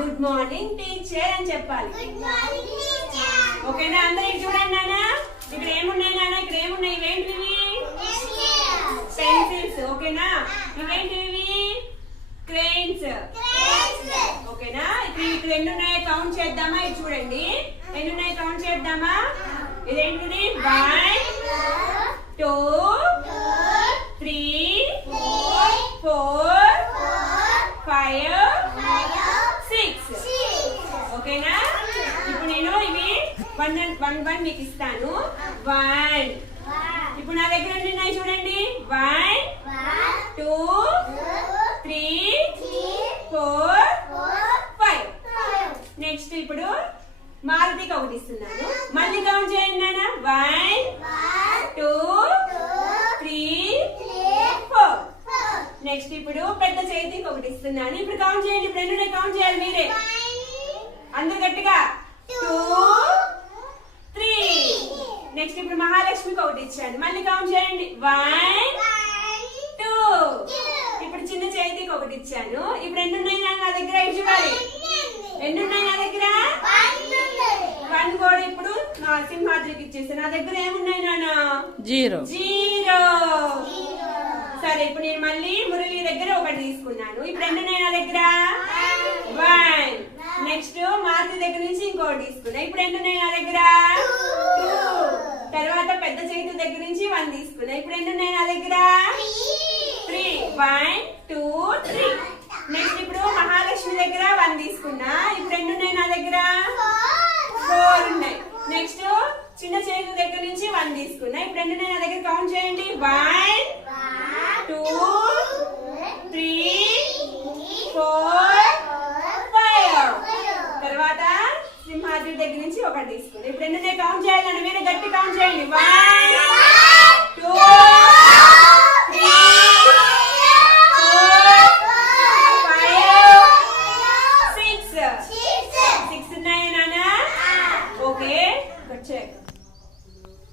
Good morning teacher అని చెప్పాలి. ఓకేనా? అందరూ ఇటు చూడండి నాన్న. ఇక్కడ ఏమున్నాయి నాన్న? ఇక్కడ ఏమున్నాయి? ఇవేంటివి? పెన్సిల్స్. ఓకేనా? ఇవేంటివి? క్రేన్స్. ఓకేనా? ఇక్కడ ఎన్ని ఉన్నాయి కౌంట్ చేద్దామా? ఇది చూడండి, ఎన్ని ఉన్నాయి కౌంట్ చేద్దామా? ఇదేంటిది? 1 2 3 4 5 6. ఓకేనా? ఇప్పుడు నేను ఇవి 1 మీకు ఇస్తాను. 1. ఇప్పుడు నా దగ్గర ఎన్ని ఉన్నాయి చూడండి. 1 2 3 4 5. నెక్స్ట్ ఇప్పుడు మారుతికి ఒకటి ఇస్తున్నాను. మళ్ళీ కౌంట్ చేయండి నాన్న. 1 2 3 4. నెక్స్ట్ ఇప్పుడు పెద్ద చేతికి ఒకటి ఇస్తున్నాను. ఇప్పుడు కౌంట్ చేయండి. ఇప్పుడు ఎన్ని కౌంట్ చేయాలి మీరే. అందరు గట్టిగా. 2 3. నెక్స్ట్ ఇప్పుడు మహాలక్ష్మికి ఒకటి ఇచ్చాను. మళ్ళీ కౌంట్ చేయండి. 1 2. ఇప్పుడు చిన్న చేతికి ఒకటి ఇచ్చాను. ఇప్పుడు ఎన్ని ఉన్నాయి నా దగ్గర? చూడాలి. ఎన్ని ఉన్నాయి నా దగ్గర? 1 కూడా ఇప్పుడు సింహాద్రికి ఇచ్చేసి నా దగ్గర ఏమున్నాయి నాన్న? 0. సరే ఇప్పుడు నేను మళ్ళీ మురళి దగ్గర ఒకటి తీసుకున్నాను. ఇప్పుడు ఎన్ని ఉన్నాయి నా దగ్గర? 1. నెక్స్ట్ మారుతి దగ్గర నుంచి ఇంకోటి తీసుకున్నా. ఇప్పుడు ఎన్ని ఉన్నాయి నా దగ్గర? 2. తర్వాత పెద్ద చేతి దగ్గర నుంచి 1 తీసుకున్నా. ఇప్పుడు ఎన్ని ఉన్నాయి నా దగ్గర? 3. 1 2 3. నెక్స్ట్ ఇప్పుడు మహాలక్ష్మి దగ్గర 1 తీసుకున్నా. ఇప్పుడు ఎన్ని ఉన్నాయి నా దగ్గర? 4 ఉన్నాయి. నెక్స్ట్ చిన్న చేతి దగ్గర నుంచి 1 తీసుకున్నా. ఇప్పుడు ఎన్ని ఉన్నాయి నా దగ్గర? కౌంట్ చేయండి. 1 2 3 4 5. తర్వాత సింహాద్రి దగ్గర నుంచి ఒకటి తీసుకున్నా. ఇప్పుడు ఎన్ని ఉన్నాయి కౌంట్ చేయాలని మీరే గట్టి కౌంట్ చేయండి. 1 2